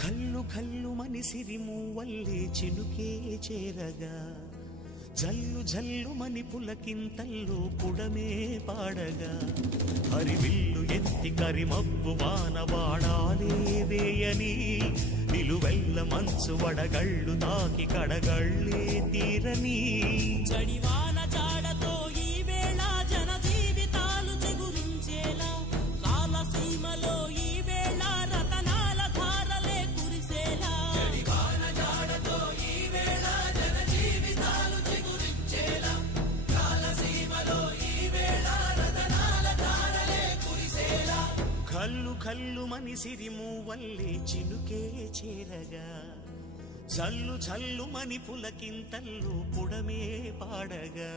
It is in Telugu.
కల్లు కల్లు మని సిరిమూవల్లే చినుకే చేరగా జల్లు జల్లు మని పులకింతల్లో పుడమే పాడగా హరివిల్లు ఎత్తి కరిమబ్బు వానవాడాలే వేయని నిలువెల్ల మంచు వడగళ్ళు తాకి కడగళ్ళే తీరని చడివాన జాడతో ఈ వేళ జన జీవితాలు చిగురించేలా కాలసీమలో ఈ వేళ రతనాల ధారలే కురిసేలా చడివాన జాడతో ఈ వేళ జన జీవితాలు చిగురించేలా కాలసీమలో ఈ వేళ రతనాల ధారలే కురిసేలా కల్లు కల్లు మని సిరిమూవల్లే చినుకే చేరగా జల్లు జల్లు మని పులకింతల్లు పుడమే పాడగా